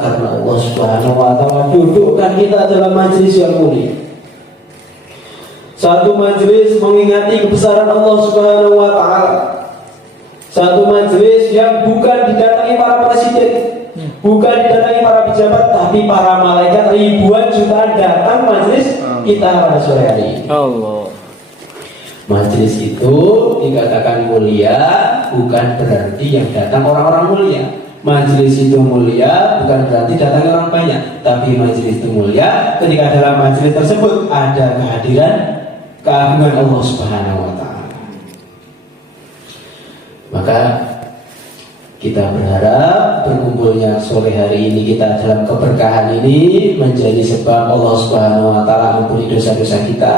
karena Allah Subhanahu wa Ta'ala dudukkan kita dalam majelis yang mulia. Satu majelis mengingati kebesaran Allah Subhanahu wa Ta'ala. Satu majelis yang bukan didatangi para presiden, bukan didatangi para pejabat, tapi para malaikat ribuan jutaan datang majelis kita pada sore hari ini. Allah. Majelis itu dikatakan mulia bukan berarti yang datang orang-orang mulia. Majelis itu mulia bukan berarti datang orang banyak, tapi majelis itu mulia ketika dalam majelis tersebut ada kehadiran keagungan Allah Subhanahu wa Ta'ala. Maka kita berharap berkumpulnya sore hari ini kita dalam keberkahan ini menjadi sebab Allah Subhanahu wa Ta'ala ampuni dosa-dosa kita,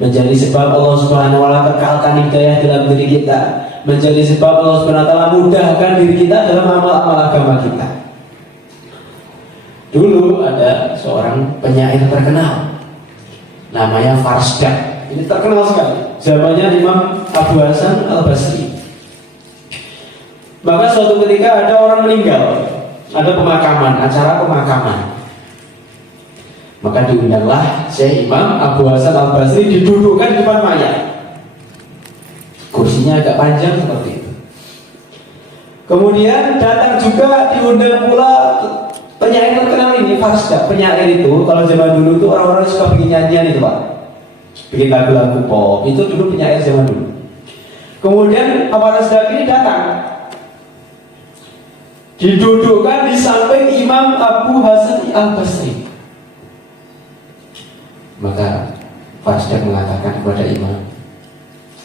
menjadi sebab Allah Subhanahu wa Ta'ala kekalkan hidayah dalam diri kita, menjadi sebab Allah Subhanahu wa Ta'ala mudahkan diri kita dalam amal-amal agama kita. Dulu ada seorang penyair terkenal namanya Farsdak. Ini terkenal sekali. Zamannya Imam Abu Hasan Al-Basri. Maka suatu ketika ada orang meninggal, ada pemakaman, acara pemakaman. Maka diundanglah Syekh Imam Abu Hasan Al-Basri, didudukkan di depan mayat. Kursinya agak panjang seperti itu. Kemudian datang juga diundang pula penyair terkenal ini, Farsdak. Penyair itu kalau zaman dulu itu orang-orang suka bikin nyanyian itu Pak, bikin lagu-lagu pop. Itu dulu penyair zaman dulu. Kemudian Farsdak ini datang, didudukkan di samping Imam Abu Hasan Al-Basri. Maka Farsdak mengatakan kepada Imam,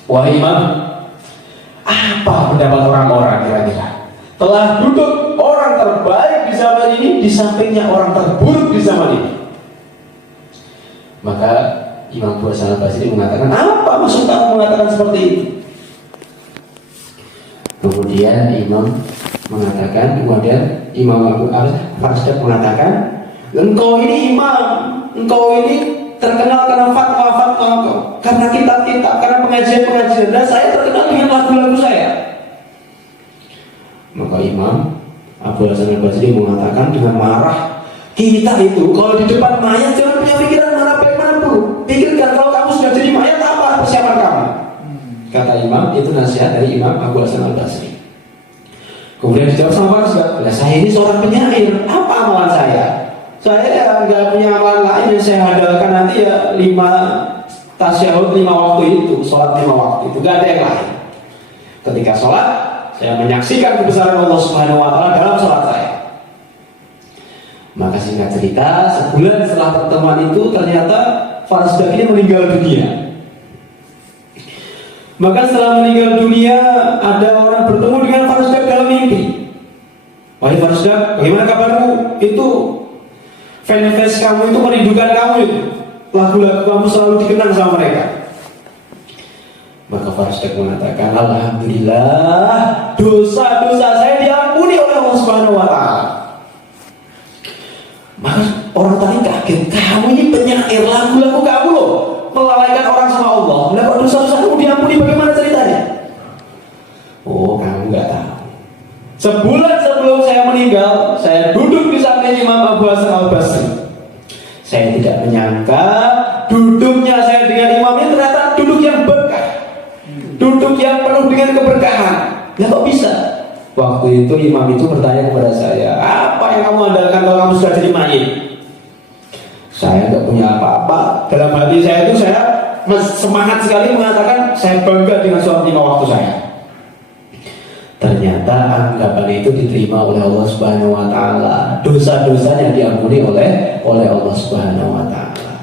"Wahai Imam, apa pendapat orang-orang kira-kira? Telah duduk orang terbaik di zaman ini di sampingnya orang terburuk di zaman ini." Maka Imam Abu Hasan Al-Basri mengatakan, "Apa maksud kamu mengatakan seperti itu?" Kemudian Imam Abu Farsdak mengatakan, engkau ini imam, engkau ini terkenal karena fatwa-fatwa engkau, karena kitab-kitab, karena pengajian-pengajian, dan saya terkenal dengan lagu-lagu saya. Maka Imam Abu Hasan Al-Basri mengatakan dengan marah, kita itu kalau di depan mayat jangan punya pikiran mana baik mana buruk. Pikirkan kalau kamu sudah jadi mayat apa persiapan kamu. Kata Imam, itu nasihat dari Imam Abu Hasan Al-Basri. Kemudian dijawab sama Farsdak, "Lah saya ini seorang penyair, apa amalan saya? Saya ya nggak punya amalan lain yang saya handalkan nanti ya 5 tasyahud 5 waktu itu, sholat 5 waktu itu, nggak ada yang lain. Ketika sholat, saya menyaksikan kebesaran Allah Subhanahu wa Ta'ala dalam sholat saya." Maka singkat cerita, sebulan setelah pertemuan itu ternyata Farsdak ini meninggal dunia. Maka setelah meninggal dunia, ada orang bertemu dengan Farsdak dalam mimpi. "Wahai Farsdak, bagaimana kabarmu? Itu fans kamu itu merindukan kamu itu. Lagu-lagu kamu selalu dikenang sama mereka." Maka Farsdak mengatakan, "Alhamdulillah, dosa-dosa saya diampuni oleh Allah Subhanahu wa Ta'ala." Maka orang tadi kaget, "Kamu ini penyair, lagu-lagu kamu loh melalaikan orang sama Allah. Nah, kok dosa-dosa kamu diampuni, bagaimana ceritanya?" "Oh, kamu nggak tahu. Sebulan sebelum saya meninggal, saya duduk di samping Imam Abu Hasan Al-Basri. Saya tidak menyangka duduknya saya dengan imam ini ternyata duduk yang berkah, duduk yang penuh dengan keberkahan. Ya kok bisa?" Waktu itu imam itu bertanya kepada saya, "Apa yang kamu andalkan kalau kamu sudah jadi mayit?" Saya nggak punya apa-apa. Dalam hati saya itu saya semangat sekali mengatakan saya bangga dengan sholat 5 waktu saya. Ternyata anggapan itu diterima oleh Allah Subhanahu wa Ta'ala. Dosa-dosanya diampuni oleh Allah Subhanahu wa Ta'ala.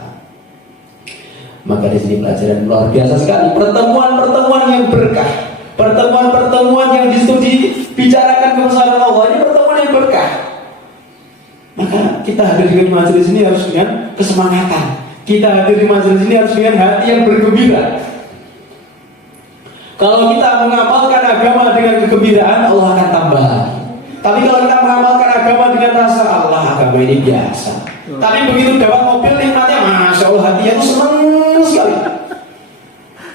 Maka di sini pelajaran luar biasa sekali. Pertemuan-pertemuan yang berkah, pertemuan-pertemuan yang distudi bicarakan kebesaran Allah, ini pertemuan yang berkah. Maka kita hadir di majelis ini harus dengan kesemangatan. Kita hadir di majelis ini harus dengan hati yang bergembira. Kalau kita mengamalkan agama dengan kegembiraan, Allah akan tambah lagi. Tapi kalau kita mengamalkan agama dengan rasa Allah, agama ini biasa. Tapi begitu dapat mobil nikmatnya, masya Allah, hatinya itu senang sekali.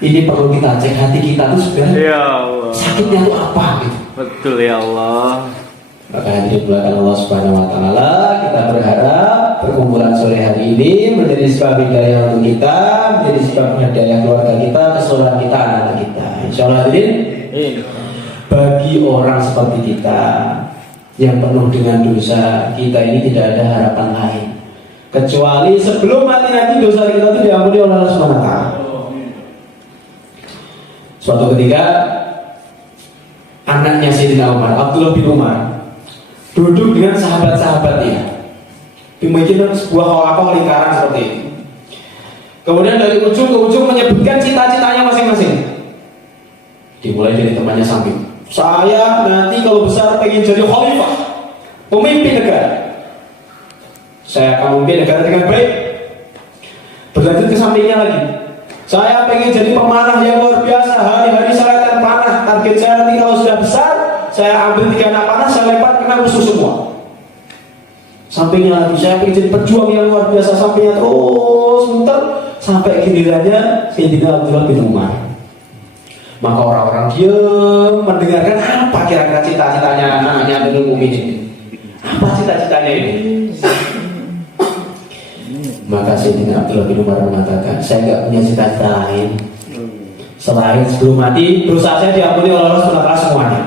Ini perlu kita cek hati kita tuh sebenarnya Ya Allah. sakitnya itu apa gitu. Betul ya Allah. Maka hadirin belakang Allah Subhanahu wa taala, kita berharap perkumpulan sore hari ini menjadi sebab hidayah untuk kita, menjadi sebab hidayah keluarga kita, keseluruhan kita, anak kita. Insyaallah hadirin. Bagi orang seperti kita yang penuh dengan dosa, kita ini tidak ada harapan lain kecuali sebelum mati nanti dosa kita itu diampuni oleh Allah Subhanahu wa taala. Suatu ketika anaknya Sayyidina Umar, Abdullah bin Umar, duduk dengan sahabat-sahabatnya, memikirkan sebuah khalaqah lingkaran seperti ini. Kemudian dari ujung ke ujung menyebutkan cita-citanya masing-masing. Dimulai dari temannya samping. Saya nanti kalau besar pengen jadi khalifah, pemimpin negara. Saya akan memimpin negara dengan baik. Berlanjut ke sampingnya lagi. Saya pengen jadi pemanah yang luar biasa. Hari-hari saya akan panah. Target saya nanti kalau sudah besar, saya ambil 3 anak panah, saya lempar kena musuh semua. Sampingnya lagi, saya pengen jadi pejuang yang luar biasa. Sampingnya terus muter sampai gilirannya Sayyidina Abdullah bin Umar. Maka orang-orang diam mendengarkan apa kira-kira cita-citanya anaknya Amirul Mukminin. Apa cita-citanya ini? Maka Sayyidina Abdullah bin Umar mengatakan, saya tidak punya cita-cita lain selain sebelum mati dosa saya diampuni oleh Allah SWT semuanya.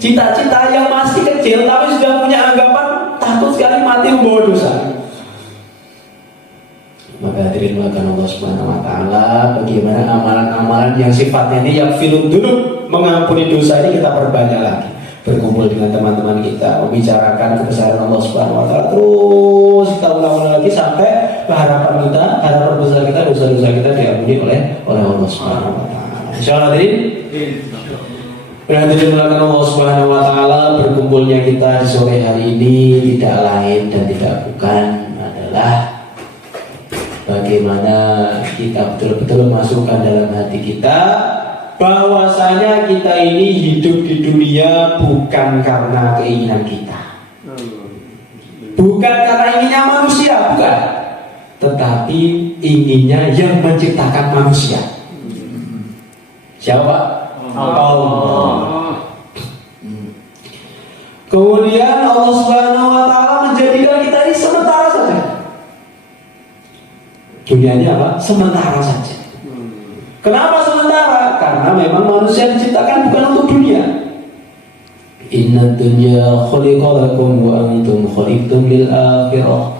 Cita-cita yang masih kecil tapi sudah punya anggapan takut sekali mati membawa dosa. Maka hadirin melakukan Allah Subhanahu wa taala, bagaimana amalan-amalan yang sifatnya ini yang filun dulu mengampuni dosa ini kita perbanyak lagi. Berkumpul dengan teman-teman kita, membicarakan kebesaran Allah Subhanahu wa taala, terus kita ulang-ulang lagi sampai harapan kita, harapan besar kita, dosa-dosa kita diampuni oleh Allah Subhanahu wa taala. Insyaallah hadirin. Hadirin melakukan Allah Subhanahu wa taala, berkumpulnya kita di sore hari ini tidak lain dan tidak bukan adalah bagaimana kita betul-betul masukkan dalam hati kita bahwasanya kita ini hidup di dunia bukan karena keinginan kita, bukan karena inginnya manusia, bukan, tetapi inginnya yang menciptakan manusia. Siapa? Allah. Kemudian Allah Subhanahu wa taala menjadikan kita ini sementara saja. Dunia ini apa? Sementara saja. Kenapa sementara? Karena memang manusia diciptakan bukan untuk dunia. Inna dunya khuliqa lakum wa antum khuliqtum lil akhirah.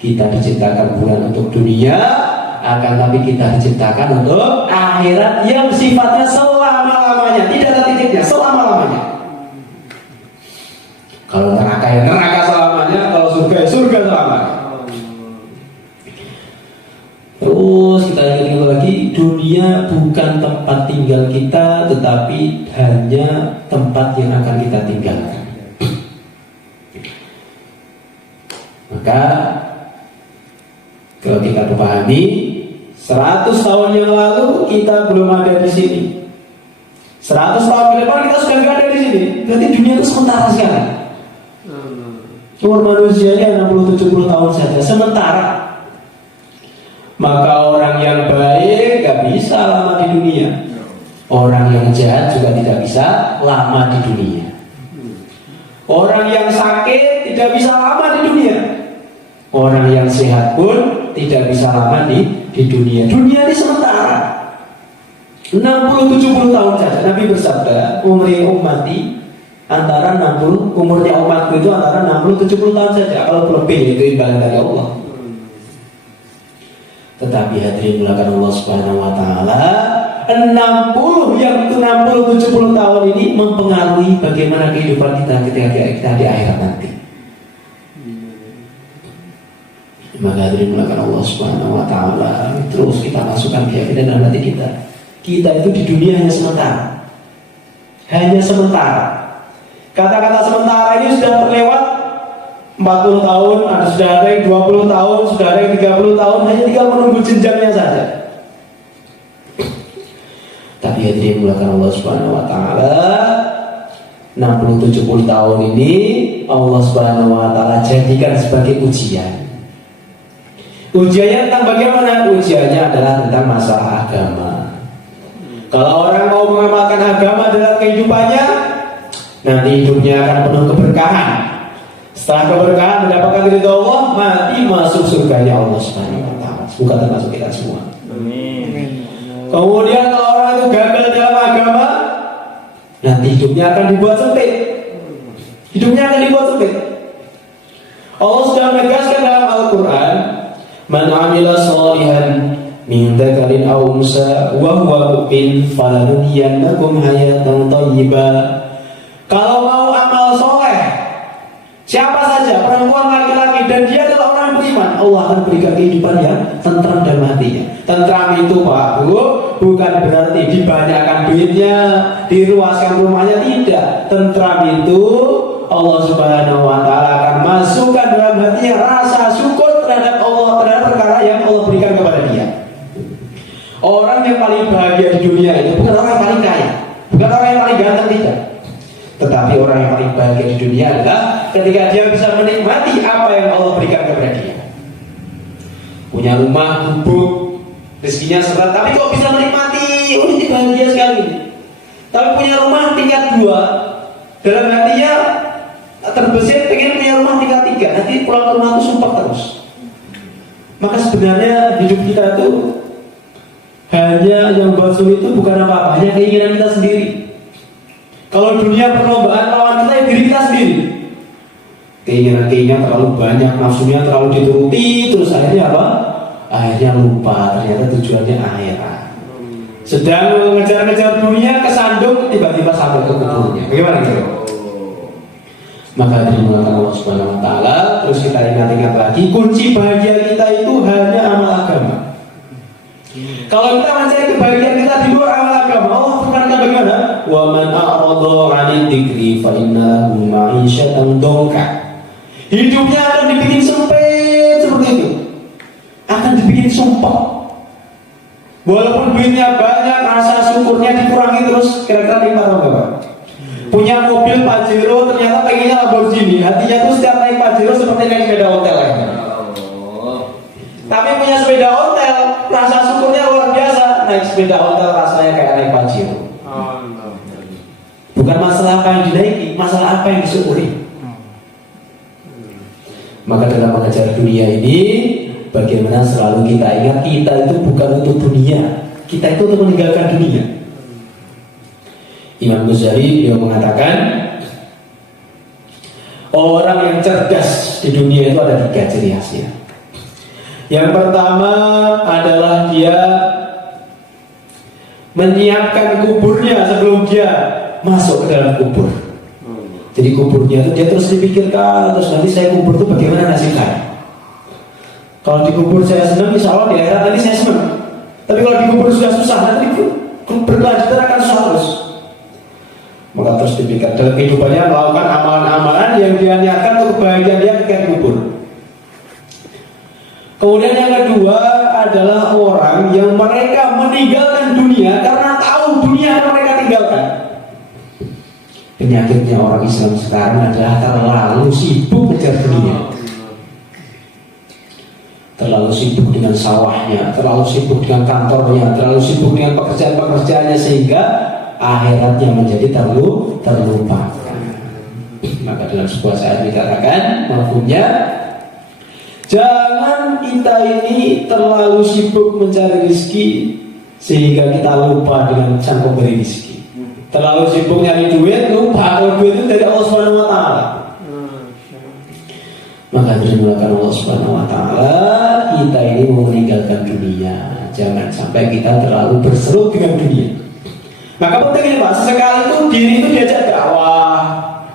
Kita diciptakan bukan untuk dunia, akan tapi kita diciptakan untuk akhirat yang sifatnya selama-lamanya, tidak ada titiknya, selama-lamanya. Kalau neraka ya neraka selamanya, kalau surga ya surga selamanya. Terus kita ingat lagi, dunia bukan tempat tinggal kita, tetapi hanya tempat yang akan kita tinggalkan. Maka kalau kita memahami 100 tahun yang lalu kita belum ada di sini, 100 tahun ke depan kita sudah tidak ada di sini. Berarti dunia itu sementara sekali. Umur manusianya 60-70 tahun saja, sementara. Maka orang yang baik gak bisa lama di dunia, orang yang jahat juga tidak bisa lama di dunia. Orang yang sakit tidak bisa lama di dunia, orang yang sehat pun tidak bisa lama di dunia. Dunia ini sementara, 60-70 tahun saja. Nabi bersabda, umri ummati antara 60, umurnya umatku itu antara 60-70 tahun saja. Kalau lebih itu imbalan dari Allah. Tetapi hadirin mulakan Allah Subhanahu wa taala, 60-70 tahun ini mempengaruhi bagaimana kehidupan kita ketika kita di akhirat nanti. Maka hadirin mulakan Allah Subhanahu wa taala, terus kita masukkan keyakinan dalam hati kita. Kita itu di dunia hanya sementara. Hanya sementara. Kata-kata sementara ini sudah terlewat 40 tahun, sudah ada yang 20 tahun, sudah ada yang 30 tahun, hanya tinggal menunggu jenjangnya saja. Tapi hadirin mulakan Allah Subhanahu wa taala, 60-70 tahun ini Allah Subhanahu wa taala jadikan sebagai ujian. Ujiannya tentang bagaimana? Ujiannya adalah tentang masalah agama. Kalau orang mau mengamalkan agama dalam kehidupannya, Nanti hidupnya akan penuh keberkahan. Setelah keberkahan mendapatkan ridho Allah, mati masuk surganya Allah Subhanahu wa taala. Semoga termasuk kita semua. Amin. Kemudian kalau orang itu gagal dalam agama, nanti hidupnya akan dibuat sempit. Hidupnya akan dibuat sempit. Allah sudah menegaskan dalam Al-Quran, "Man 'amila shalihan min dzakarin aw unsa wa huwa mu'min falanuhyiyannakum hayatan thayyibah." Kalau mau amal soleh, siapa saja, perempuan, laki-laki, dan dia adalah orang beriman, Allah akan berikan kehidupan yang tentram dan matinya. Tentram itu Pak Bu, bukan berarti dibanyakkan duitnya, diluaskan rumahnya, tidak. Tentram itu Allah Subhanahu wa taala akan masukkan dalam hatinya rasa syukur terhadap Allah, terhadap perkara yang Allah berikan kepada dia. Orang yang paling bahagia di dunia itu bukan orang yang paling kaya, bukan orang yang paling ganteng, tidak. Tetapi orang yang paling bahagia di dunia adalah ketika dia bisa menikmati apa yang Allah berikan kepada dia. Punya rumah, gubuk, rezekinya serat, tapi kok bisa menikmati? Oh, ini bahagia sekali. Tapi punya rumah tingkat 2, dalam hatinya terbesit pengen punya rumah tingkat 3, nanti pulang ke rumah itu sumpah terus. Maka sebenarnya hidup kita itu hanya yang buat sulit itu bukan apa-apa, hanya keinginan kita sendiri. Kalau dunia perlombaan lawan kita ya diri kita sendiri. Keinginan terlalu banyak, nafsunya terlalu dituruti, terus akhirnya apa? Akhirnya lupa ternyata tujuannya akhirat. Sedang mengejar-ngejar dunia, kesandung, tiba-tiba sampai ke kuburnya. Bagaimana gitu? Maka dimulakan Allah Subhanahu wa taala, terus kita ingat-ingat lagi, kunci bahagia kita itu hanya amal agama. Kalau kita mencari kebahagiaan kita di luar amal agama, Allah berkata bagaimana? Wa man a'rada 'anil dzikri fa inna lahu ma'isyatan dhanka. Hidupnya akan dibikin sempit seperti itu. Akan dibikin sumpah. Walaupun duitnya banyak, rasa syukurnya dikurangi terus. Kira-kira lima tahun berapa? Punya mobil Pajero, ternyata pengennya Lamborghini. Hatinya tuh setiap naik Pajero seperti naik sepeda hotel aja. Tapi punya sepeda hotel, rasa syukurnya luar biasa. Naik sepeda hotel rasanya kayak naik Pajero. Bukan masalah apa yang dinaiki, masalah apa yang disyukuri. Maka dalam mengejar dunia ini, bagaimana selalu kita ingat kita itu bukan untuk dunia, kita itu untuk meninggalkan dunia. Imam Ghazali beliau mengatakan orang yang cerdas di dunia itu ada 3 ciri khasnya. Yang pertama adalah dia menyiapkan kuburnya sebelum dia masuk ke dalam kubur. Jadi kuburnya itu dia terus dipikirkan, terus nanti saya kubur itu bagaimana nasibnya. Kalau dikubur saya senang, insya Allah di akhirat nanti saya senang. Tapi kalau dikubur sudah susah, nanti berkelanjutan akan susah terus. Maka terus dipikirkan dalam kehidupannya melakukan amalan-amalan yang dia niatkan untuk kebahagiaan dia ketika dikubur. Kemudian yang kedua adalah orang yang mereka meninggalkan dunia karena tahu dunia yang mereka tinggalkan. Penyakitnya orang Islam sekarang adalah terlalu sibuk mengejar dunia, terlalu sibuk dengan sawahnya, terlalu sibuk dengan kantornya, terlalu sibuk dengan pekerjaan-pekerjaannya, sehingga akhiratnya menjadi terlupakan. Maka dalam sebuah saat dikatakan mafhumnya, jangan kita ini terlalu sibuk mencari rezeki sehingga kita lupa dengan sang pemberi rezeki. Terlalu sibuk nyari duit, lupa kalau duit itu dari Allah Subhanahu wa taala. Maka dimulakan Allah Subhanahu wa taala, kita ini mau meninggalkan dunia. Jangan sampai kita terlalu berseru dengan dunia. Maka penting ini Pak, sesekali itu diri itu diajak dakwah,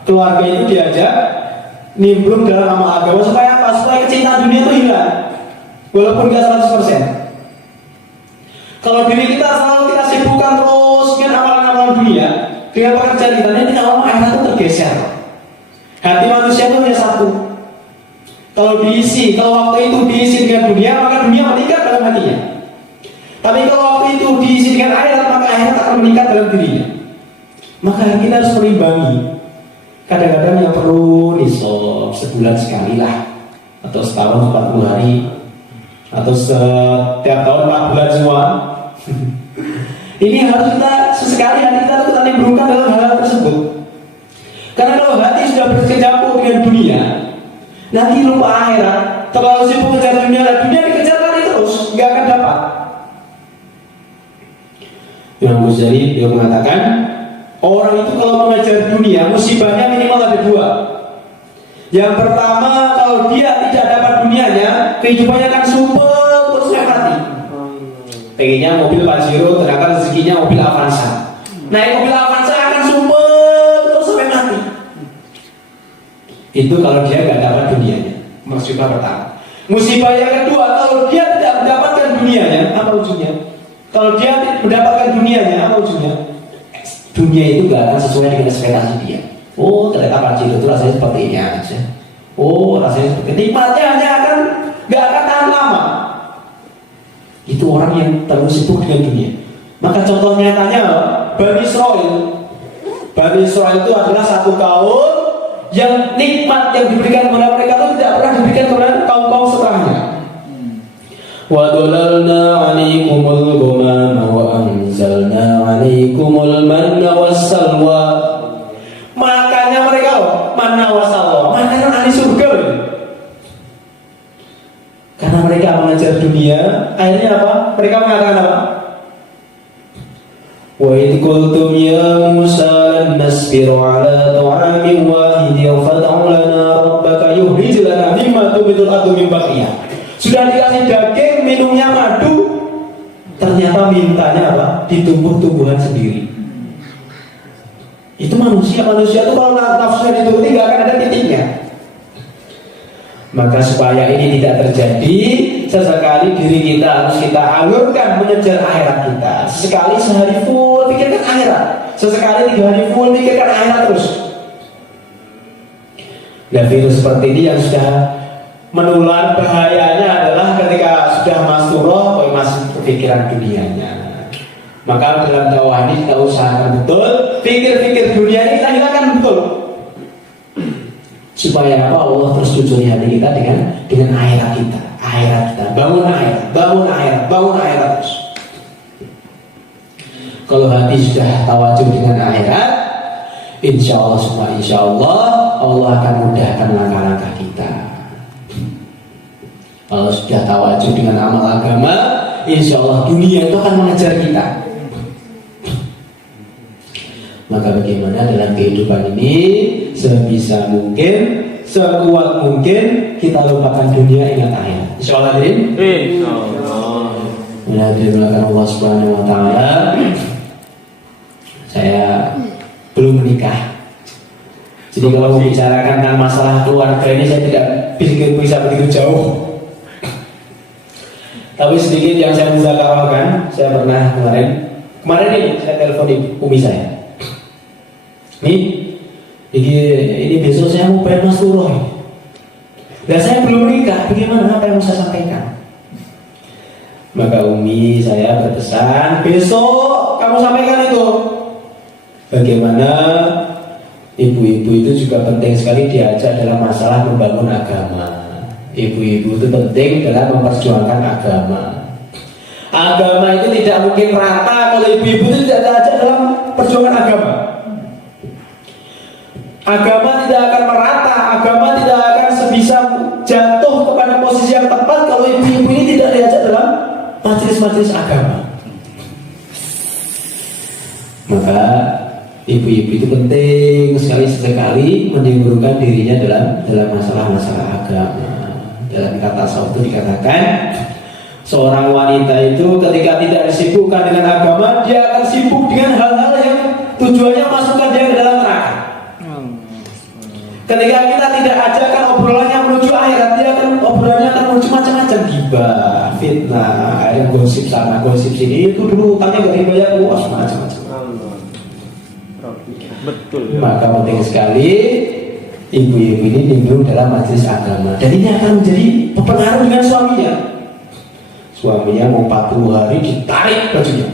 keluarga itu diajak nimbrung dalam amal agama, supaya apa? Supaya kecintaan dunia itu hilang. Walaupun gak 100%. Kalau diri kita selalu kita sibukkan terus dengan amalan-amalan dunia, dengan pekerjaan kita, nanti lama akhirat itu tergeser. Hati manusia itu hanya satu. Kalau waktu itu diisi dengan dunia, maka dunia meningkat dalam hatinya. Tapi kalau waktu itu diisi dengan akhirat, maka akhirat akan meningkat dalam dirinya. Maka kita harus menimbangi. Kadang-kadang yang perlu nisab sebulan sekali lah, atau setahun 40 hari, atau setiap tahun 4 bulan semua. Ini harus kita sesekali hati kita nimbrungkan dalam hal tersebut. Karena kalau hati sudah berkecimpung dengan dunia, nanti lupa akhirat. Terlalu sibuk mengejar dunia, dan dunia dikejar lari terus, nggak akan dapat. Imam Ghazali dia mengatakan, orang itu kalau mengejar dunia, musibahnya minimal ada dua. Yang pertama, kalau dia tidak dapat dunianya, kehidupannya akan sumpel terus sampai mati. Pengennya mobil Pajero, ternyata rezekinya mobil Avanza. Naik mobil Avanza akan sumpel terus sampai mati. Itu kalau dia nggak dapat dunianya. Musibah pertama. Musibah yang kedua, kalau dia tidak mendapatkan dunianya, apa ujungnya? Kalau dia mendapatkan dunianya, apa ujungnya? Dunia itu gak akan sesuai dengan ekspektasi dia. Oh, ternyata Pajero itu rasanya seperti ini aja. Oh, rasanya seperti ini. Nikmatnya hanya akan gak akan tahan lama. Itu orang yang terlalu sibuk dengan dunia. Maka contoh nyatanya Bani Israel. Bani Israel itu adalah satu kaum yang nikmat yang diberikan kepada mereka itu tidak pernah diberikan kepada kaum-kaum setelahnya. Wa dhalalna 'alaikumul ghamama wa anzalna 'alaikumul manna wassalwa. Makanya mereka manna wassalwa, makanan ahli surga. Karena mereka mengejar dunia, akhirnya apa? Mereka mengatakan apa? Wa idh qultum ya Musa lan nasbiru 'ala ta'amin wahidin fad'u lana rabbaka yukhrij lana mimma tubitul ardu min baqiyah. Sudah dikasih daging, minumnya madu, ternyata mintanya apa? Ditumbuh-tumbuhan sendiri. Itu manusia itu kalau nafsunya dituruti gak akan ada titiknya. Maka supaya ini tidak terjadi, sesekali diri kita harus kita alurkan mengejar akhirat kita. Sesekali sehari full pikirkan akhirat, sesekali 3 hari full pikirkan akhirat terus. Dan virus seperti ini yang sudah menular, bahayanya adalah ketika sudah masuk roh, masih berpikiran dunianya. Maka dalam dakwah ini kita usahakan betul, pikir-pikir dunia ini kita hilangkan betul. Supaya apa? Allah terus tujuani hati kita dengan akhirat kita. Akhirat kita, bangun akhirat terus. Kalau hati sudah tawajuh dengan akhirat, insya Allah Allah akan mudahkan langkah-langkah kita. Kalau sudah tawajuh dengan amal agama, insya Allah dunia itu akan mengejar kita. Maka bagaimana dalam kehidupan ini, sebisa mungkin, sekuat mungkin kita lupakan dunia, ingat akhirat. Insya Allah hadirin. Insya Allah. Menghadirin Allah Subhanahu Wa Taala. Saya belum menikah. Jadi kalau membicarakan tentang masalah keluarga ini, saya tidak bisa begitu jauh. Tapi sedikit yang saya bisa katakan, saya pernah kemarin nih saya telepon umi saya. Ini besok saya mau pengen Mas Turoh. Dan saya belum menikah, bagaimana apa yang mau saya sampaikan? Maka umi saya berpesan, besok kamu sampaikan itu. Bagaimana ibu-ibu itu juga penting sekali diajak dalam masalah membangun agama. Ibu-ibu itu penting dalam memperjuangkan agama. Agama itu tidak mungkin rata kalau ibu-ibu itu tidak diajak dalam perjuangan agama. Agama tidak akan merata, agama tidak akan sebisa jatuh kepada posisi yang tepat kalau ibu-ibu ini tidak diajak dalam majelis-majelis agama. Maka ibu-ibu itu penting sekali menimbulkan dirinya dalam masalah-masalah agama. Dalam kata tasawuf itu dikatakan, seorang wanita itu ketika tidak disibukkan dengan agama, dia akan sibuk dengan hal-hal yang tujuannya masukkan dia ke dalam neraka. Ketika kita tidak ajarkan obrolannya menuju akhirat, dia akan obrolannya akan menuju macam-macam, gibah, fitnah, ada gosip sana, gosip sini. Itu dulu utangnya gak dibayar, luas macam-macam. Betul. Ya. Maka penting sekali ibu-ibu ini nimbrung dalam majelis agama, dan ini akan menjadi pengaruh dengan suaminya. Suaminya mau 40 hari ditarik bajunya.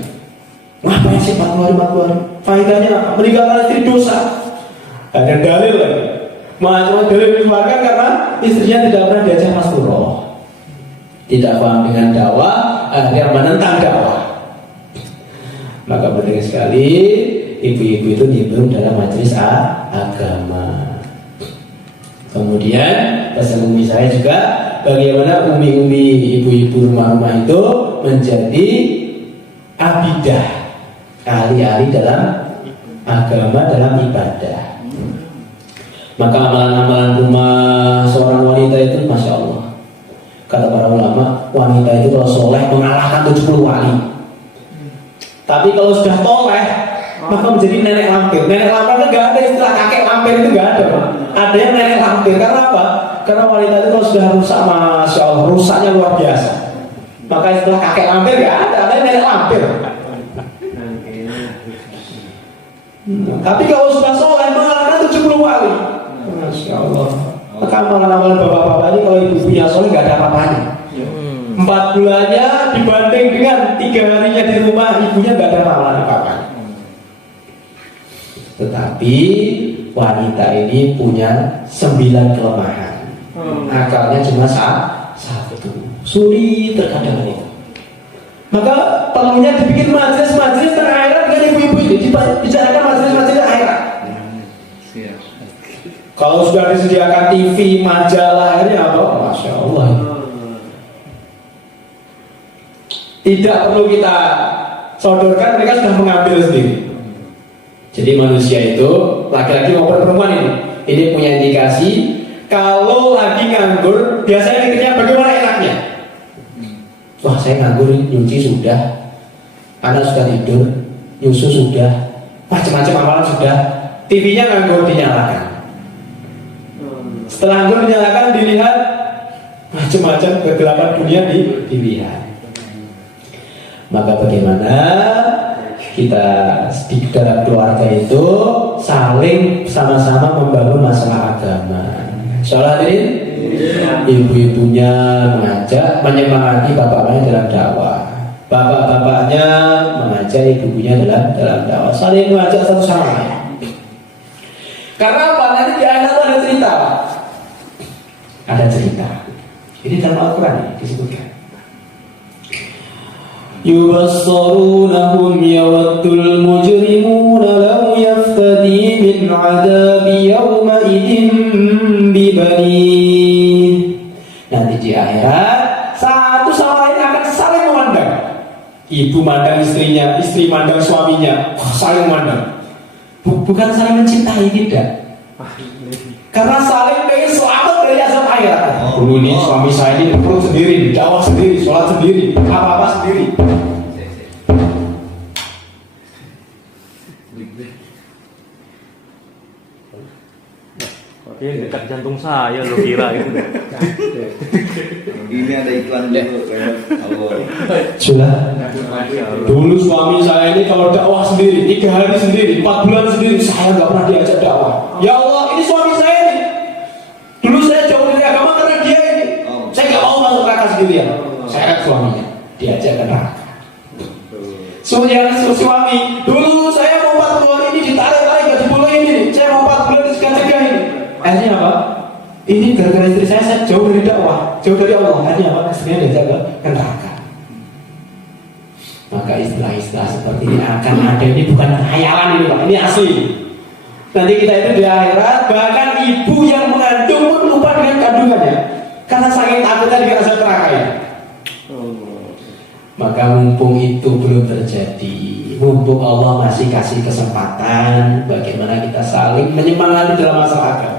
Ngapain sih 40 hari? Faedahnya apa? Meninggalkan istri dosa. Ada dalil lagi. Macam dalil dikeluarkan karena istrinya tidak pernah diajak masturah, tidak paham dengan dakwah, akhirnya menentang dakwah. Maka penting sekali ibu-ibu itu nimbrung dalam majelis agama. Kemudian pesan umi saya juga, bagaimana umi-umi ibu-ibu rumah-rumah itu menjadi abidah, ahli-ahli dalam agama, dalam ibadah. Maka amalan-amalan rumah seorang wanita itu Masya Allah, kata para ulama, wanita itu kalau soleh mengalahkan 70 wali. Tapi kalau sudah toleh, maka menjadi nenek lampir. Nenek lampir itu gak ada istilah kakek lampir, itu gak ada. Ada yang nenek lampir, karena apa? Karena wanita itu kalau sudah rusak, Masya Allah, rusaknya luar biasa. Maka istilah kakek lampir gak ada nenek lampir. Tapi kalau sudah soleh mengalahkan 70 wali. Masya Allah. Maka amalan-amalan bapak-bapak ini kalau ibu-ibunya soleh gak ada apa-apanya. 4 bulannya dibanding dengan 3 harinya di rumah, ibunya gak ada amalan apa-apa. Tetapi wanita ini punya 9 kelemahan. Akalnya cuma satu. Sulit terkadang itu. Maka perlunya dibikin majelis-majelis terakhirat dengan ibu-ibu ini, dibicarakan majelis-majelis akhirat. Kalau sudah disediakan TV, majalah, ini apa? Masya Allah. Tidak perlu kita sodorkan, mereka sudah mengambil sendiri. Jadi manusia itu, laki-laki maupun perempuan ini punya indikasi. Kalau lagi nganggur, biasanya mikirnya bagaimana enaknya. Wah, saya nganggur, nyuci sudah, anak sudah tidur, nyusu sudah, macam-macam amalan sudah, TV-nya nganggur dinyalakan. Setelah nganggur dinyalakan, dilihat macam-macam kegelapan dunia dilihat. Maka bagaimana kita di dalam keluarga itu saling sama-sama membangun masalah agama. Soalnya ini ibu-ibunya mengajak, menyemangati bapaknya dalam dakwah, bapak-bapaknya mengajak ibu-ibunya dalam dakwah, saling mengajak satu sama lain. Karena apa? Nanti di ayat ada cerita. Ada cerita. Ini dalam Al-Quran disebutkan. Yubassarunahum yawaddul mujrimuna law yaftadi min adabi yawma idin bibani. Nanti di akhirat satu sama lain akan saling memandang. Ibu mandang istrinya, istri mandang suaminya, saling memandang. Bukan saling mencintai, tidak. Karena saling pengen selamat dari azab akhirat. Dulu ini suami saya ini perlu sendiri, dakwah sendiri, sholat sendiri, apa-apa sendiri. Ini dekat jantung saya lo kira itu. Ini ada iklan dulu. Sudah. Dulu suami saya ini kalau dakwah sendiri, 3 hari sendiri, 4 bulan sendiri, saya nggak pernah diajak dakwah. Ya Allah, ini suami saya ini. Dulu saya jauh dari agama karena dia ini. Saya nggak mau masuk neraka sendirian. Saya kan suaminya, diajak ke neraka. Suami, dulu saya mau 40 hari ini ditarik-tarik, nggak dibolehin ini. Saya mau 4 bulan dicegah ini. Akhirnya apa? Ini gara-gara istri saya jauh dari dakwah, jauh dari Allah. Akhirnya apa? Istrinya diajak ke neraka. Maka istilah-istilah seperti ini akan ada. Ini bukan khayalan ini Pak, ini asli. Nanti kita itu di akhirat, bahkan ibu yang mengandung pun lupa dengan kandungannya karena saking takutnya dengan azab neraka ini. Maka mumpung itu belum terjadi, mumpung Allah masih kasih kesempatan, bagaimana kita saling menyemangati dalam masalah agama.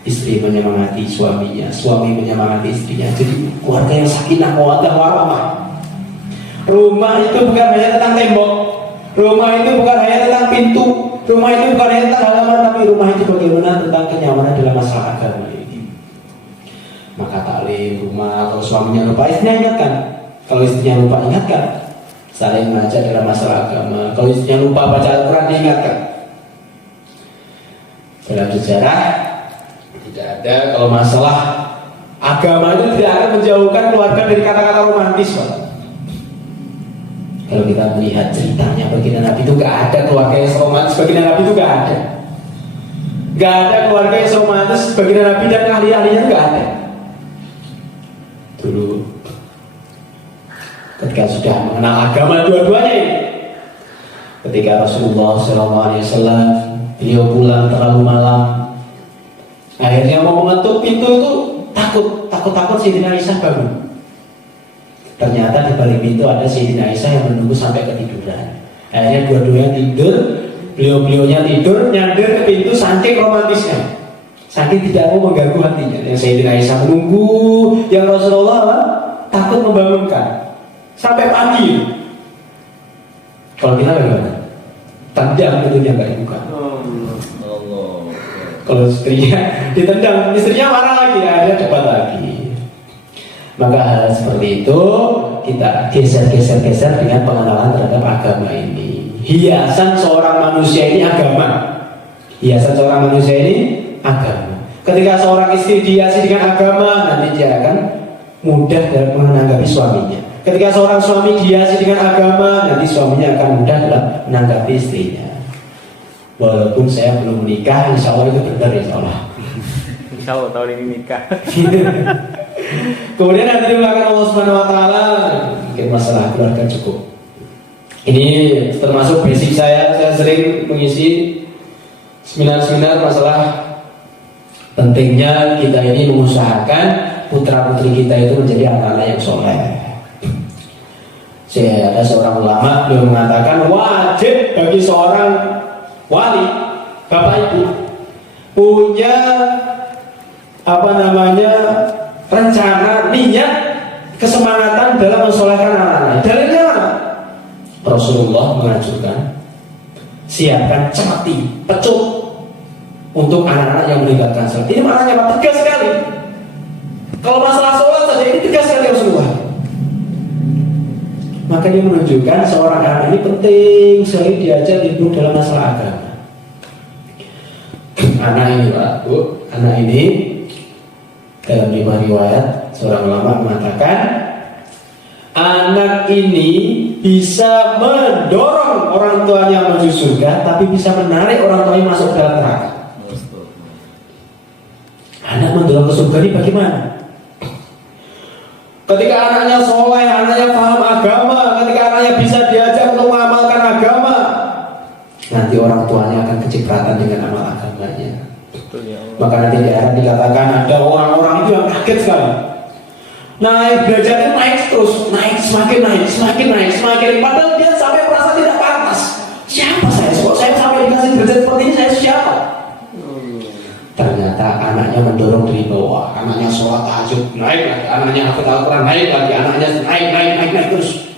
Istri menyemangati suaminya, suami menyemangati istrinya. Jadi keluarga yang sakinah mawaddah warahmah. Rumah itu bukan hanya tentang tembok, rumah itu bukan hanya tentang pintu, rumah itu bukan hanya tentang halaman, tapi rumah itu bagaimana tentang kenyamanan dalam masalah agama ini. Maka taklim rumah, kalau suaminya lupa, istrinya ingatkan. Kalau istrinya lupa, ingatkan. Saling mengajak dalam masalah agama. Kalau istrinya lupa baca Al-Quran, diingatkan. Dalam sejarah tidak ada kalau masalah agama itu tidak akan menjauhkan keluarga dari kata-kata romantis, Pak. Kalau kita melihat ceritanya baginda Nabi itu gak ada keluarga yang romantis, baginda Nabi itu gak ada. Gak ada keluarga yang romantis, baginda Nabi dan ahli-ahlinya itu gak ada. Dulu ketika sudah mengenal agama dua-duanya ini, Ketika Rasulullah SAW beliau pulang terlalu malam, akhirnya mau mengetuk pintu itu takut Sayyidina Aisyah bangun. Ternyata di balik pintu ada Sayyidina Aisyah yang menunggu sampai ketiduran. Akhirnya dua-duanya tidur, beliau-beliaunya tidur, nyandar ke pintu saking romantisnya, saking tidak mau mengganggu hatinya. Yang Sayyidina Aisyah menunggu, yang Rasulullah takut membangunkan sampai pagi. Kalau kita bagaimana? Tendang pintunya nggak dibuka. Kalau istrinya ditendang, istrinya marah lagi, akhirnya debat lagi. Maka hal seperti itu kita geser dengan pengenalan terhadap agama ini. Hiasan seorang manusia ini agama. Hiasan seorang manusia ini agama. Ketika seorang istri dihiasi dengan agama, nanti dia akan mudah dalam menanggapi suaminya. Ketika seorang suami dihiasi dengan agama, nanti suaminya akan mudah dalam menanggapi istrinya. Walaupun saya belum menikah, insya Allah itu benar, insya Allah. Insya Allah tahun ini nikah. Kemudian nanti dilakukan Allah Subhanahu Wa Taala, mungkin masalah keluarga cukup. Ini termasuk basic saya sering mengisi seminar-seminar masalah pentingnya kita ini mengusahakan putra-putri kita itu menjadi anak-anak yang soleh. Saya ada seorang ulama beliau mengatakan wajib bagi seorang wali, bapak ibu punya rencana, niat, kesemangatan dalam mensolehkan anak-anak. Dalilnya mana? Rasulullah mengajukan siapkan cemeti, pecut untuk anak-anak yang meninggalkan sholat. Ini maknanya apa? Tegas sekali. Kalau masalah sholat saja ini tegas sekali Rasulullah. Maka dia menunjukkan seorang anak ini penting sekali diajar ilmu dalam masalah agama. Anak ini Pak, Bu, anak ini dalam riwayat seorang ulama mengatakan anak ini bisa mendorong orang tuanya menuju surga, tapi bisa menarik orang tuanya masuk dalam neraka. Anak mendorong ke surga ini bagaimana? Ketika anaknya soleh, anaknya paham agama, ketika anaknya bisa diajak untuk mengamalkan agama, nanti orang tuanya akan kecipratan dengan amal agamanya. Maka nanti di akhirat dikatakan ada orang-orang itu yang kaget sekali. Naik derajatnya naik terus, semakin padahal dia sampai merasa tidak pantas. Siapa saya? Kok saya sampai dikasih derajat seperti ini? Saya siapa? Ternyata anaknya mendorong dari bawah. Anaknya sholat tahajud, naik lagi. Anaknya hafal Al-Quran, naik lagi. Anaknya naik terus.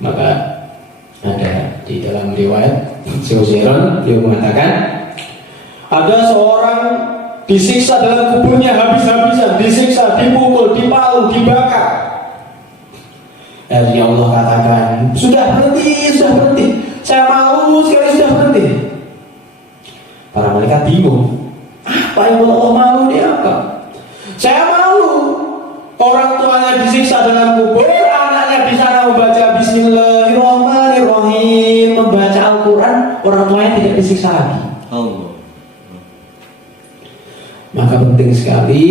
Maka ada di dalam riwayat Syaikhul dia mengatakan ada seorang disiksa dalam kuburnya habis-habisan, disiksa, dipukul, dipalu, dibakar. Akhirnya Allah katakan, sudah berhenti. Saya malu sekali sudah berhenti. Para malaikat bingung. Apa yang Allah malu ini apa? Saya malu. Orang tuanya disiksa dalam kubur, anaknya di sana membaca Bismillahirrahmanirrahim, membaca Al-Quran, orang tuanya tidak disiksa lagi. Allah. Maka penting sekali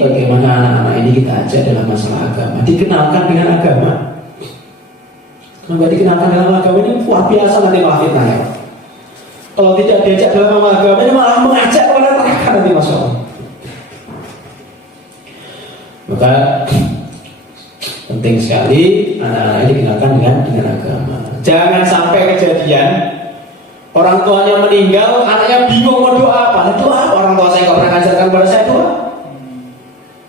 bagaimana anak-anak ini kita ajak dalam masalah agama, dikenalkan dengan agama. Kalau dikenalkan dalam agama ini luar biasa nanti malah fitnah ya. Kalau tidak diajak dalam agama ini malah mengajak kepada neraka nanti Masya Allah. Maka penting sekali anak-anak ini dikenalkan dengan agama. Jangan sampai kejadian orang tuanya meninggal, anaknya bingung mau doa apa? Doa apa? Orang tua saya nggak pernah ngajarkan kepada saya doa.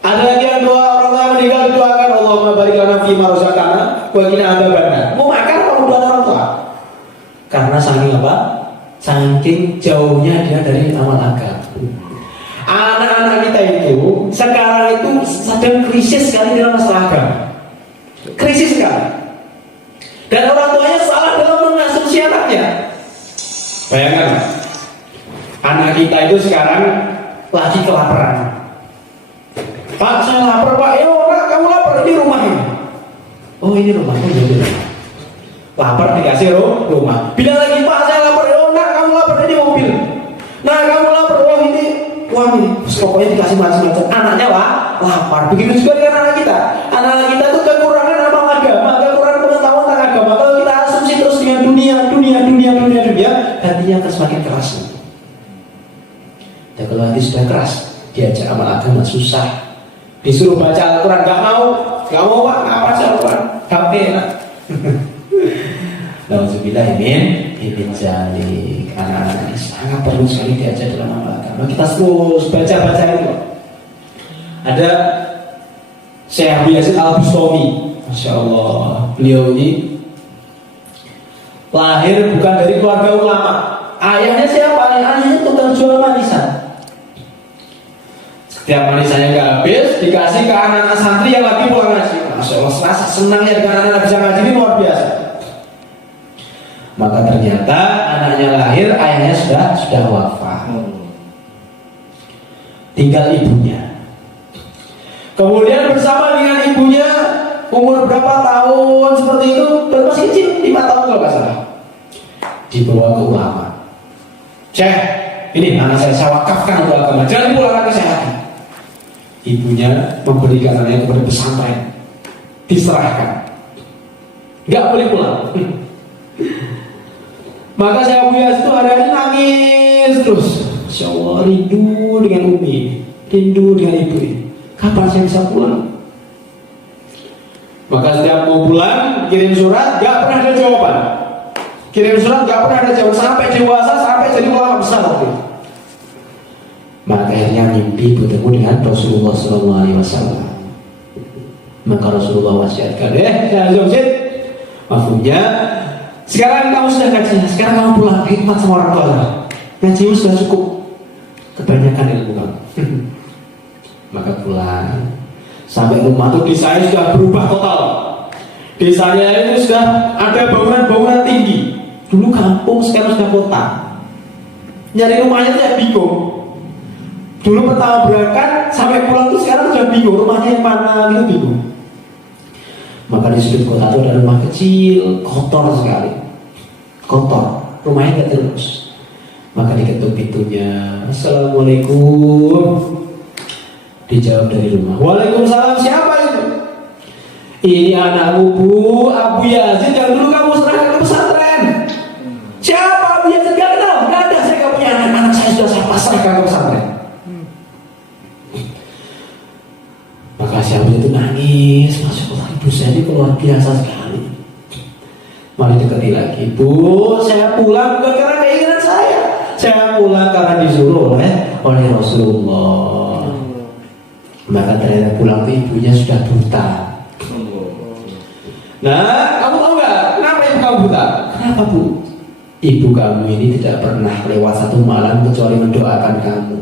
Ada lagi yang doa orang tua meninggal didoakan Allahumma barik lana fima razaqtana wa qina adzabannar. Mau makan apa mau doa orang tua? Karena saking apa? Saking jauhnya dia dari amal agama. Anak-anak kita itu sekarang itu sedang krisis sekali dalam masalah agama. Krisis sekali. Dan orang tuanya salah dalam mengasuh anaknya. Bayangkan, anak kita itu sekarang lagi kelaparan. Pak, saya lapar Pak. Ya orang kamu lapar, ini rumah ini. Oh ini rumah, oh jadi rumah. Lapar dikasih rumah. Bilang lagi Pak, saya lapar. Oh nak kamu lapar, ini mobil. Nah kamu lapar, oh ini uang ini. Pokoknya dikasih macam-macam. Anaknya lapar. Begitu juga dengan anak kita. Anak kita itu kekurangan amal agama, kekurangan pengetahuan tentang agama. Kalau kita asumsi terus dengan dunia hatinya akan semakin keras. Dan kalau hati sudah keras, diajak amal agama susah. Disuruh baca Al-Quran gak mau Pak, gak baca Al-Quran, gak enak. Alhamdulillah ini jalik. Anak-anak ini sangat perlu sekali diajak dalam amal agama. Kita terus baca itu. Ada Syekh Abu Yazid Al-Bustami, Masya Allah. Beliau ini lahir bukan dari keluarga ulama. Ayahnya siapa? Ayahnya tukang jual manisan. Setiap manisannya nggak habis, dikasih ke anak-anak santri yang lagi pulang ngaji. Masya Allah, serasa senangnya dengan anak-anak bisa ngaji ini luar biasa. Maka ternyata anaknya lahir, ayahnya sudah wafat. Tinggal ibunya. Kemudian bersama dengan ibunya, umur berapa tahun seperti itu, masih kecil, 5 tahun kalau nggak salah, dibawa ke ulama. Syekh, ini anak saya wakafkan untuk agama, jangan dipulang ke saya lagi. Ibunya memberikan anaknya kepada pesantren, diserahkan, nggak boleh pulang. Maka saya Abu Yazid itu hari-hari nangis terus. Masya Allah, rindu dengan Umi, rindu dengan ibu ini. Kapan saya bisa pulang? Maka setiap mau pulang, kirim surat, gak pernah ada jawaban. Kirim surat, gak pernah ada jawaban. Sampai dewasa, sampai jadi ulama besar waktu itu. Maka akhirnya mimpi bertemu dengan Rasulullah SAW. Maka Rasulullah wasiatkan, saya Yazid, maksudnya, sekarang kamu sudah ngaji, sekarang kamu pulang, khidmat sama orang tua. Ngajimu sudah cukup, kebanyakan ilmu kamu. Maka pulang. Sampai rumah tuh desanya sudah berubah total. Desanya itu sudah ada bangunan-bangunan tinggi. Dulu kampung, sekarang sudah kota. Nyari rumahnya saya bingung. Dulu pertama berangkat sampai pulang tuh sekarang sudah bingung rumahnya yang mana gitu bingung. Maka di sudut kota itu ada rumah kecil, kotor sekali. Kotor, rumahnya nggak terus. Maka diketuk pintunya. Assalamualaikum. Dijawab dari rumah. Waalaikumsalam, siapa itu? Ini anakmu Bu, Abu Yazid yang dulu kamu serahkan ke pesantren. Siapa Abu Yazid? Gak kenal, gak ada. Saya gak punya anak saya sudah saya pasrahkan ke pesantren. Maka si Abu itu nangis. Masya Allah, ibu saya ini luar biasa sekali. Mari dekati lagi. Bu, saya pulang bukan karena keinginan saya. Saya pulang karena disuruh oleh Rasulullah. Maka ternyata pulang itu ibunya sudah buta. Nah, kamu tahu nggak kenapa ibu kamu buta? Kenapa Bu? Ibu kamu ini tidak pernah lewat satu malam kecuali mendoakan kamu.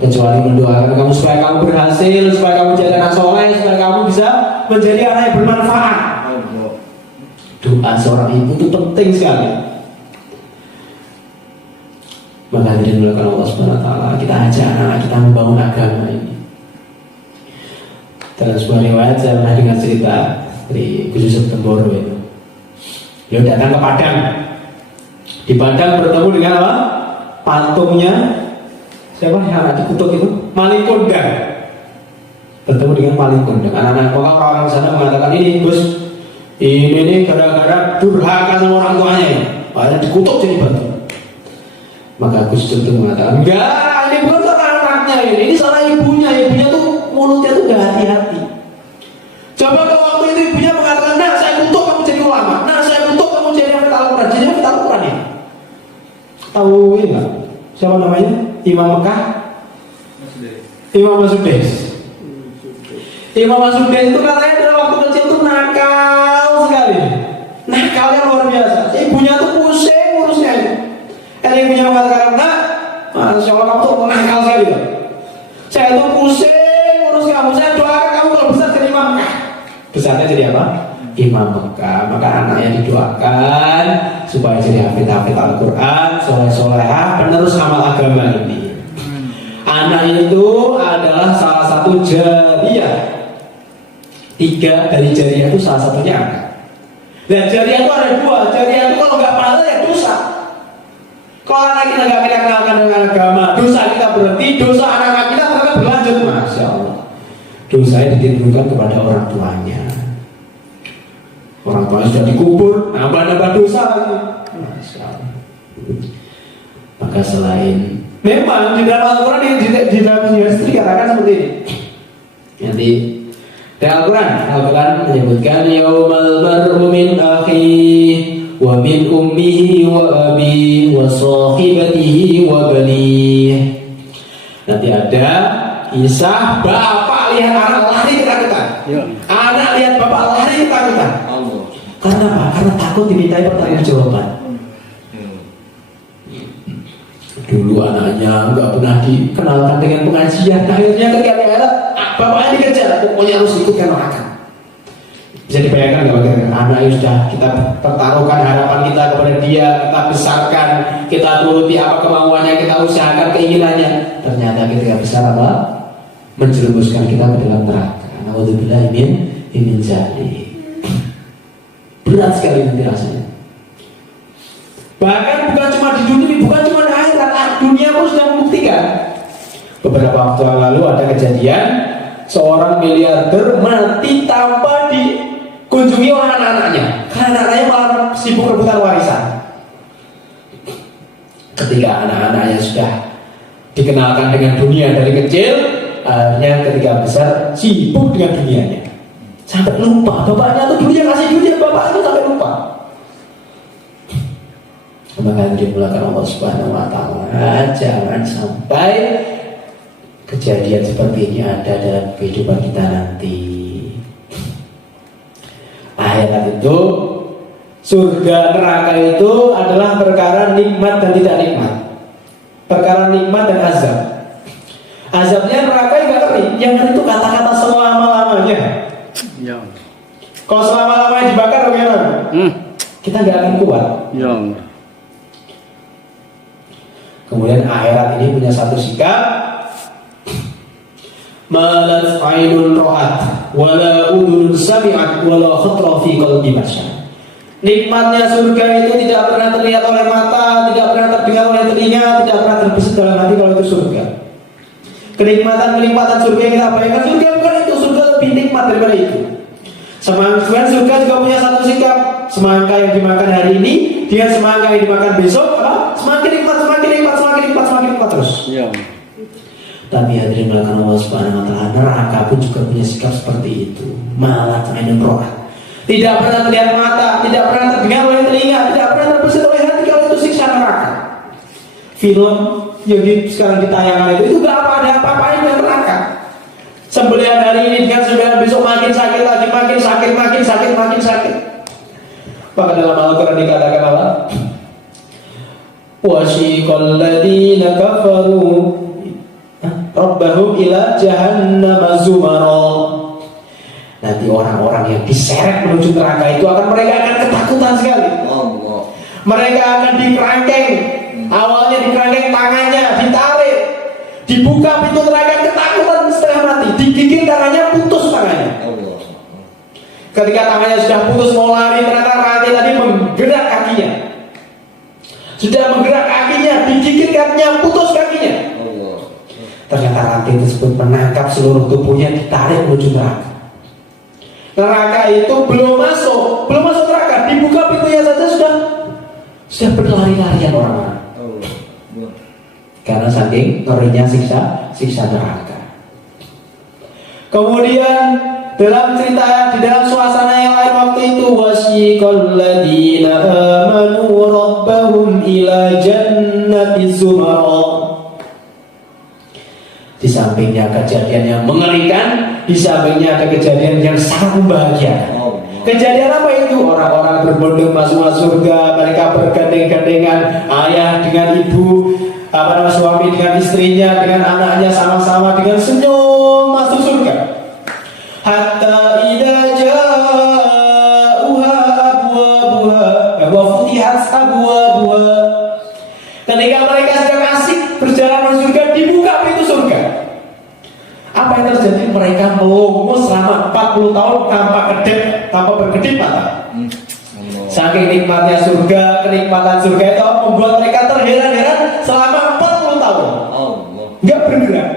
Kecuali mendoakan kamu supaya kamu berhasil, supaya kamu jadi anak soleh, supaya kamu bisa menjadi anak yang bermanfaat. Doa seorang ibu itu penting sekali. Maka hadirin melakukan Allah Subhanahu Wa Taala, kita ajak anak kita membangun agama ini. Dalam sebuah riwayat saya pernah dengar cerita dari Gus Yusuf Temboro itu. Dia datang ke Padang. Di Padang bertemu dengan apa? Patungnya siapa yang anak dikutuk itu? Maling Kondang. Bertemu dengan Maling Kondang. Anak-anak orang sana mengatakan ini Gus, ini gara-gara durhaka sama orang tuanya ya. Makanya dikutuk jadi batu. Maka Gus Yusuf itu mengatakan, enggak, ini bukan salah anaknya ini salah ibunya. Ibunya tuh mulutnya tuh gak hati-hati. Coba kalau waktu itu ibunya mengatakan, nah saya kutuk kamu jadi ulama, nah saya kutuk kamu jadi hafid Al-Quran, jadi hafid Al-Quran ya. Tahu ini nggak? Siapa namanya? Imam Mekah? Imam Masudeh. Imam Masudeh itu katanya adalah waktu kecil tuh nakal sekali. Nakalnya luar biasa. Ibunya tuh pusing ngurusnya itu. Karena ibunya mengatakan, nah, Masya Allah kamu tuh nakal sekali. Saya tuh pusing ngurus kamu, saya doakan kamu kalau besar jadi Imam Mekah. Besarnya jadi apa? Imam Mekah. Maka anaknya didoakan supaya jadi hafid Al-Quran, soleh-solehah, penerus amal agama ini. Anak itu adalah salah satu jariyah. 3 dari jariyah itu salah satunya anak. Dan jariyah itu ada 2. Jariyah itu kalau nggak pahala ya dosa. Kalau anak kita nggak kita kenalkan dengan agama, dosa kita berhenti, dosa anak-anak kita ternyata berlanjut. Masya Allah. Dosanya ditimbulkan kepada orang tuanya. Orang tuanya sudah dikubur, nambah-nambah dosa lagi. Masya Allah. Maka selain memang di dalam Al-Quran di dalam hadis dikatakan seperti ini. Nanti dalam Al-Quran menyebutkan yaumal mar'u min akhihi wa min ummihi wa abihi wa sahibatihi wa banihi. Nanti ada kisah bapak lihat anak lari ketakutan. Anak lihat bapak lari ketakutan. Karena apa? Karena takut dimintai pertanggungjawaban. Dulu anaknya nggak pernah dikenalkan dengan pengajian, akhirnya ketika lihat bapaknya dikejar, pokoknya harus ikut kan neraka. Bisa dibayangkan nggak bagaimana anak yang sudah kita pertaruhkan harapan kita kepada dia, kita besarkan, kita turuti apa kemauannya, kita usahakan keinginannya, ternyata ketika besar apa? Menjerumuskan kita ke dalam neraka. Naudzubillah min dzalik. Berat sekali nanti rasanya. Bahkan bukan cuma di dunia, bukan cuma di akhirat, dunia pun sudah membuktikan. Beberapa waktu yang lalu ada kejadian seorang miliarder mati tanpa dikunjungi oleh anak-anaknya, karena anak-anaknya malah sibuk rebutan warisan. Ketika anak-anaknya sudah dikenalkan dengan dunia dari kecil, akhirnya ketika besar sibuk dengan dunianya, sampai lupa bapaknya tuh dunia kasih dunia, bapaknya sampai lupa. Maka dimulakan Allah Subhanahu wa Ta'ala, jangan sampai kejadian seperti ini ada dalam kehidupan kita nanti. Akhirat itu, surga neraka itu adalah perkara nikmat dan tidak nikmat, perkara nikmat dan azab. Azabnya neraka yang gak ngeri, yang ngeri itu kata-kata selama-lamanya. Kalau selama-lamanya dibakar bagaimana? Kita gak akan kuat. Kemudian akhirat ini punya satu sikap, malat ainun ra'at wala udhunun sami'at wala khatra fi qalbi bashar. Nikmatnya surga itu tidak pernah terlihat oleh mata, tidak pernah terdengar oleh telinga, tidak pernah terbesit dalam hati kalau itu surga. Kenikmatan surga yang kita bayangkan, surga bukan itu, surga lebih nikmat daripada itu. Semangka surga juga punya satu sikap, semangka yang dimakan hari ini dengan semangka yang dimakan besok, semakin nikmat, semakin nikmat, semakin nikmat, semakin nikmat terus. Tapi hadirin melakukan Allah Subhanahu wa Ta'ala, neraka pun juga punya sikap seperti itu. Malat ainun ra'at, tidak pernah terlihat mata, tidak pernah terdengar oleh telinga, tidak pernah terbesit oleh hati kalau itu siksa neraka. Film yang sekarang ditayangkan itu gak ada apa-apain dengan neraka. Sembelihan hari ini dengan sembelihan besok makin sakit lagi, makin sakit, makin sakit, makin sakit. Maka dalam Al-Quran dikatakan apa? Wasiqal ladzina kafaru rabbahum ila jahannam zumara. Nanti orang-orang yang diseret menuju neraka itu mereka akan ketakutan sekali. Mereka akan dikerangkeng. Awalnya dikerangkeng tangannya, ditarik, dibuka pintu neraka, ketakutan setengah mati, digigit tangannya, putus tangannya. Ketika tangannya sudah putus mau lari, ternyata rantai tadi menggerak kakinya. Sudah menggerak kakinya, digigit kakinya, putus kakinya. Ternyata rantai tersebut menangkap seluruh tubuhnya, ditarik menuju neraka. Neraka itu belum masuk neraka, dibuka pintunya saja sudah berlari-larian orang-orang. Karena saking ngerinya siksa neraka. Kemudian dalam cerita, di dalam suasana yang lain waktu itu, wasiqal ladzina amanu rabbahum ila jannati zumara. Di sampingnya kejadian yang mengerikan, di sampingnya ada kejadian yang sangat membahagiakan. Kejadian apa itu? Orang-orang berbondong masuk surga, mereka bergandeng-gandengan, ayah dengan ibu, suami dengan istrinya, dengan anaknya sama-sama dengan senyum masuk surga. Hatta idza ja'uha abwabuha wa futihat abwabuha. Ketika mereka sedang asik berjalan menuju surga, dibuka pintu surga. Apa yang terjadi? Mereka melongo selama 40 tahun tanpa berkedip mata. Saking nikmatnya surga, kenikmatan surga itu membuat mereka terheran-heran selama 40 tahun. Enggak bergerak.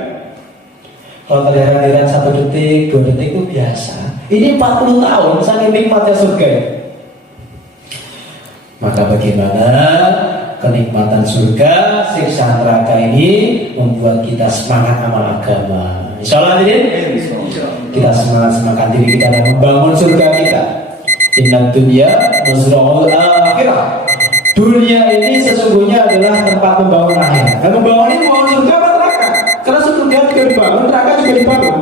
Kalau terheran-heran 1 detik, 2 detik itu biasa. Ini 40 tahun saking nikmatnya surga. Maka bagaimana kenikmatan surga, siksa neraka ini membuat kita semangat amal agama. Insyaallah ini kita semangat diri kita dalam membangun surga kita. Inna dunya mazra'ul akhirah. Dunia ini sesungguhnya adalah tempat membangun akhirat. Dan membangun ini membangun surga atau neraka? Karena surga juga dibangun, neraka juga dibangun.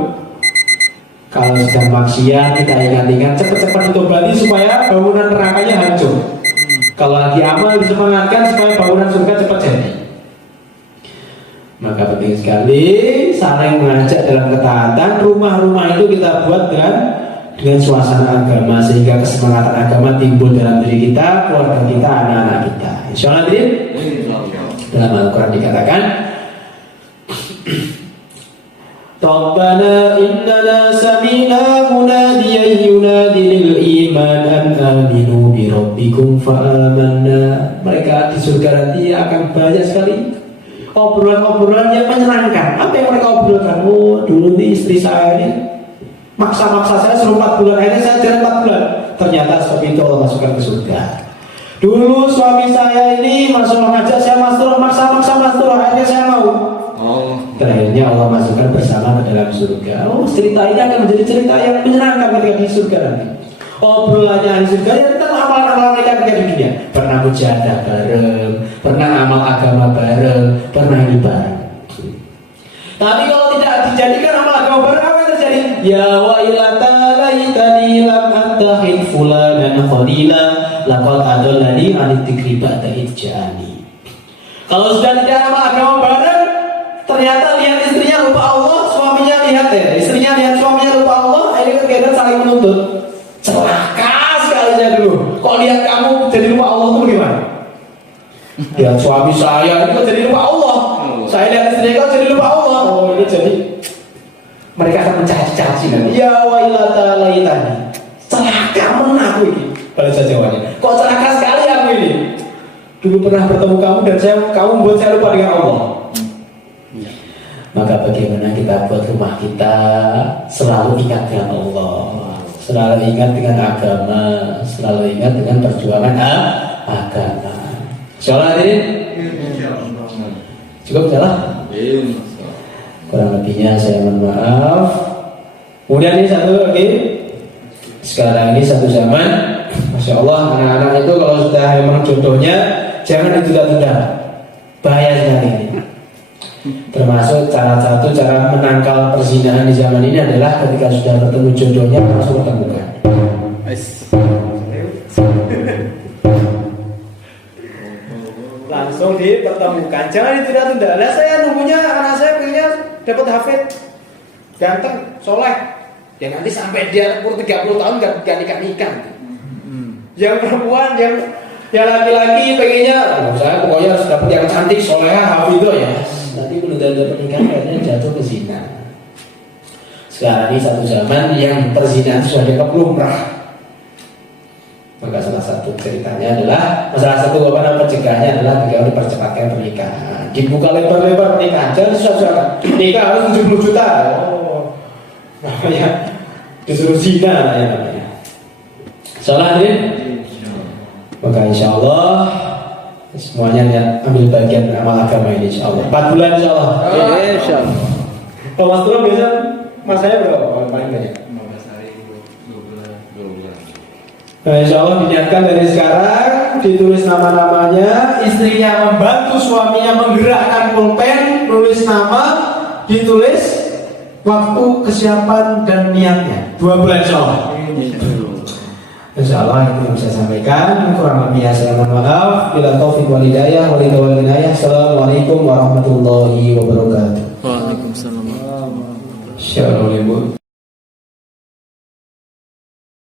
Kalau sedang maksiat kita ingat-ingat cepat-cepat ditobati supaya bangunan nerakanya hancur. Kalau lagi amal disemangatkan supaya bangunan surga cepat jadi. Maka penting sekali saling mengajak dalam ketaatan. Rumah-rumah itu kita buat dengan suasana agama sehingga kesemangatan agama timbul dalam diri kita, keluarga kita, anak-anak kita. Insyaallah dalam Al-Quran dikatakan, Rabbana innana sami'na munadiyan yunadi lil iman an aminu bi rabbikum fa amanna. Mereka di surga nanti akan banyak sekali obrolan-obrolan yang menyenangkan. Apa yang mereka obrolkan? Oh, dulu nih istri saya ini maksa-maksa saya suruh 4 bulan, akhirnya saya jalan 4 bulan. Ternyata seperti itu Allah masukkan ke surga. Dulu suami saya ini ngajak saya mastur, maksa-maksa mastur, akhirnya saya mau. Terakhirnya Allah masukkan bersama ke dalam surga. Oh, cerita ini akan menjadi cerita yang menyenangkan ketika di surga nanti. Obrolannya di surga ya tentang amalan-amalan mereka ketika di dunia. Pernah mujahadah bareng, pernah amal agama bareng, pernah ini bareng. Tapi kalau tidak dijadikan amal agama bareng, apa yang terjadi? Ya wailata laitani lam attakhid fulanan khalila laqad adallani 'anil dzikri ba'da idh ja'ani. Kalau sudah tidak amal agama bareng, ternyata lihat istrinya lupa Allah, suaminya lihat istrinya lihat suaminya lupa Allah, akhirnya kegiatan saling menuntut. Celaka sekalinya dulu. Kok lihat kamu jadi lupa Allah itu bagaimana? Lihat suami saya ini kok jadi lupa Allah. Saya lihat istrinya kok jadi lupa Allah. Oh, ini jadi mereka akan mencaci-caci kan. Ya wailata laitani. Celaka men aku ini. Bahasa Jawanya. Kok celaka sekali aku ini. Dulu pernah bertemu kamu dan kamu membuat saya lupa dengan Allah. Maka bagaimana kita buat rumah kita selalu ingat dengan Allah, selalu ingat dengan agama, selalu ingat dengan perjuangan agama. Insyaallah ini cukup salah. Kurang lebihnya saya mohon maaf. Kemudian ini satu lagi. Sekarang ini satu zaman, masya Allah anak-anak itu kalau sudah memang jodohnya jangan ditunda-tunda. Bahaya sekali ini. Termasuk satu cara menangkal perzinahan di zaman ini adalah ketika sudah bertemu jodohnya langsung ketemukan. Langsung dipertemukan, jangan ditunda-tunda. Lah saya nunggunya anak saya pengennya dapat hafid, ganteng, soleh. Ya nanti sampai dia umur 30 tahun gak nikah-nikah. Yang perempuan, yang laki-laki pengennya, saya pokoknya harus dapat yang cantik, solehah, hafidzah ya. Nanti menunda-nunda pernikahan akhirnya jatuh ke zina. Sekarang ini satu zaman yang perzinahan sudah dianggap lumrah. Maka salah satu ceritanya adalah, salah satu pencegahannya adalah bagaimana dipercepatkan pernikahan. Dibuka lebar-lebar pernikahan, jangan susah-susah. Nikah harus 70 juta. Oh, namanya disuruh zina namanya. Salah ini. Maka insya Allah semuanya ya, ambil bagian amal agama ini insya Allah. 4 bulan insya Allah. Insya Allah. Kalau Mas Turo biasa masanya berapa? Paling banyak. 15 hari, 2 bulan. Nah, insya Allah diniatkan dari sekarang, ditulis nama-namanya, istrinya membantu suaminya menggerakkan pulpen, nulis nama, ditulis waktu, kesiapan dan niatnya. 2 bulan insya Allah. Insya Allah itu yang bisa sampaikan. Kurang lebihnya saya mohon maaf. Bila taufik wal hidayah wal hidayah. Assalamualaikum warahmatullahi wabarakatuh. Waalaikumsalam. Shalom.